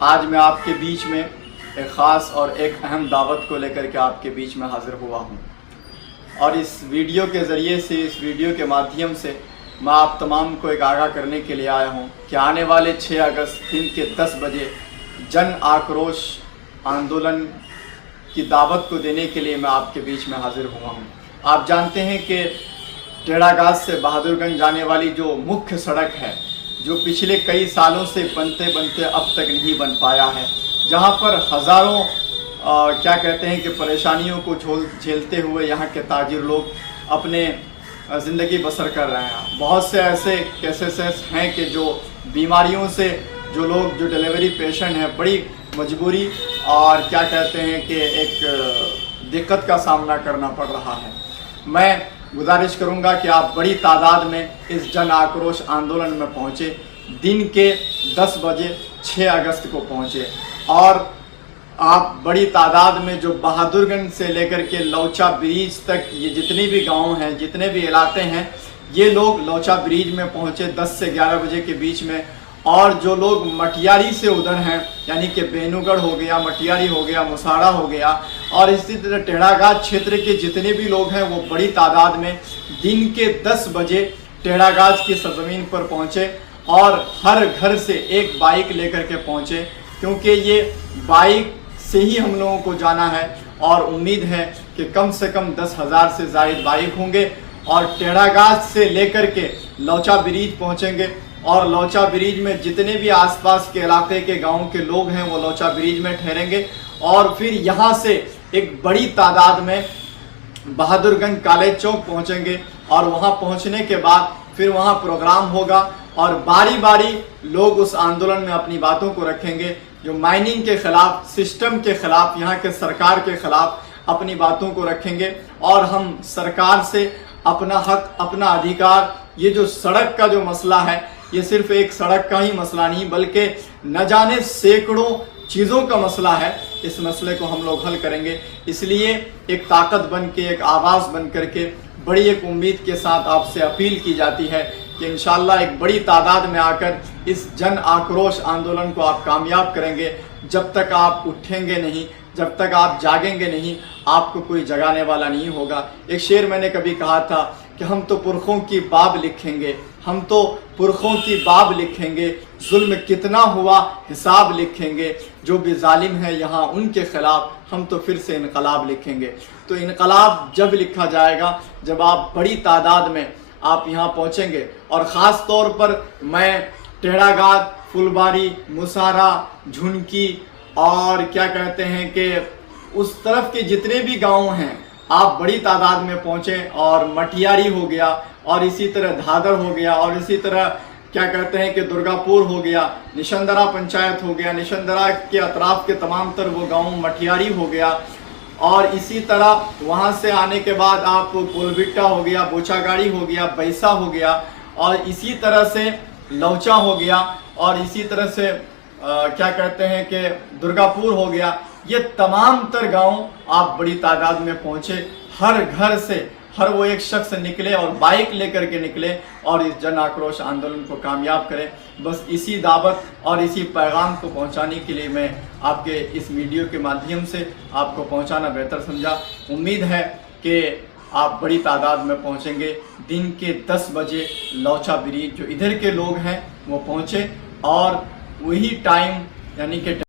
आज मैं आपके बीच में एक ख़ास और एक अहम दावत को लेकर के आपके बीच में हाज़िर हुआ हूँ। और इस वीडियो के ज़रिए से, इस वीडियो के माध्यम से मैं आप तमाम को एक आगाह करने के लिए आया हूँ कि आने वाले 6 अगस्त दिन के 10 बजे जन आक्रोश आंदोलन की दावत को देने के लिए मैं आपके बीच में हाज़िर हुआ हूँ। आप जानते हैं कि टेढ़ागाछ से बहादुरगंज जाने वाली जो मुख्य सड़क है, जो पिछले कई सालों से बनते बनते अब तक नहीं बन पाया है, जहाँ पर हज़ारों कि परेशानियों को झेलते हुए यहाँ के ताजिर लोग अपने ज़िंदगी बसर कर रहे हैं। बहुत से ऐसे केसेस हैं कि जो बीमारियों से जो लोग जो डिलीवरी पेशेंट हैं बड़ी मजबूरी और एक दिक्कत का सामना करना पड़ रहा है। मैं गुजारिश करूंगा कि आप बड़ी तादाद में इस जन आक्रोश आंदोलन में पहुंचे। दिन के 10 बजे 6 अगस्त को पहुंचे और आप बड़ी तादाद में जो बहादुरगंज से लेकर के लौचा ब्रिज तक ये जितने भी गांव हैं, जितने भी इलाके हैं, ये लोग लौचा ब्रिज में पहुंचे 10 से 11 बजे के बीच में। और जो लोग मटियारी से उधर हैं, यानी कि बेनुगढ़ हो गया, मटियारी हो गया, मुसाड़ा हो गया, और इसी तरह टेढ़ागाछ क्षेत्र के जितने भी लोग हैं वो बड़ी तादाद में दिन के 10 बजे टेढ़ागाछ की सरजमीन पर पहुंचे और हर घर से एक बाइक लेकर के पहुंचे, क्योंकि ये बाइक से ही हम लोगों को जाना है। और उम्मीद है कि कम से कम 10,000 से ज़ायद बाइक होंगे और टेढ़ागाछ से लेकर के लौचा ब्रिज पहुंचेंगे। और लौचा ब्रिज में जितने भी आसपास के इलाके के गांव के लोग हैं वो लौचा ब्रिज में ठहरेंगे और फिर यहाँ से एक बड़ी तादाद में बहादुरगंज कॉलेज चौक पहुँचेंगे। और वहाँ पहुँचने के बाद फिर वहाँ प्रोग्राम होगा और बारी बारी लोग उस आंदोलन में अपनी बातों को रखेंगे, जो माइनिंग के ख़िलाफ़, सिस्टम के ख़िलाफ़, यहाँ के सरकार के ख़िलाफ़ अपनी बातों को रखेंगे। और हम सरकार से अपना हक, अपना अधिकार, ये जो सड़क का जो मसला है, ये सिर्फ एक सड़क का ही मसला नहीं बल्कि न जाने सैकड़ों चीज़ों का मसला है। इस मसले को हम लोग हल करेंगे। इसलिए एक ताकत बन के, एक आवाज़ बन करके बड़ी एक उम्मीद के साथ आपसे अपील की जाती है कि इंशाअल्लाह एक बड़ी तादाद में आकर इस जन आक्रोश आंदोलन को आप कामयाब करेंगे। जब तक आप उठेंगे नहीं, जब तक आप जागेंगे नहीं, आपको कोई जगाने वाला नहीं होगा। एक शेर मैंने कभी कहा था कि हम तो पुरखों की बाब लिखेंगे, हम तो पुरखों की बाब लिखेंगे, जुल्म कितना हुआ हिसाब लिखेंगे, जो भी जालिम है यहाँ उनके ख़िलाफ़ हम तो फिर से इनकलाब लिखेंगे। तो इनकलाब जब लिखा जाएगा जब आप बड़ी तादाद में आप यहाँ पहुँचेंगे। और ख़ास तौर पर मैं टेढ़ागाछ, फुलबारी, मुसारा, झुनकी और उस तरफ के जितने भी गांव हैं आप बड़ी तादाद में पहुँचें। और मटियारी हो गया और इसी तरह धादर हो गया और इसी तरह दुर्गापुर हो गया, निशंदरा पंचायत हो गया, निशंदरा के अतराफ के तमाम तर वो गांव, मटियारी हो गया। और इसी तरह वहाँ से आने के बाद आप पोलबिट्टा हो गया, बोचागाड़ी हो गया, बैसा हो गया, और इसी तरह से लौचा हो गया, और इसी तरह से दुर्गापुर हो गया। ये तमाम तर गांव आप बड़ी तादाद में पहुँचे। हर घर से हर वो एक शख्स निकले और बाइक लेकर के निकले और इस जन आक्रोश आंदोलन को कामयाब करें। बस इसी दावत और इसी पैगाम को पहुंचाने के लिए मैं आपके इस वीडियो के माध्यम से आपको पहुंचाना बेहतर समझा। उम्मीद है कि आप बड़ी तादाद में पहुंचेंगे। दिन के 10 बजे लौचा ब्रिज जो इधर के लोग हैं वो पहुंचे और वही टाइम यानी कि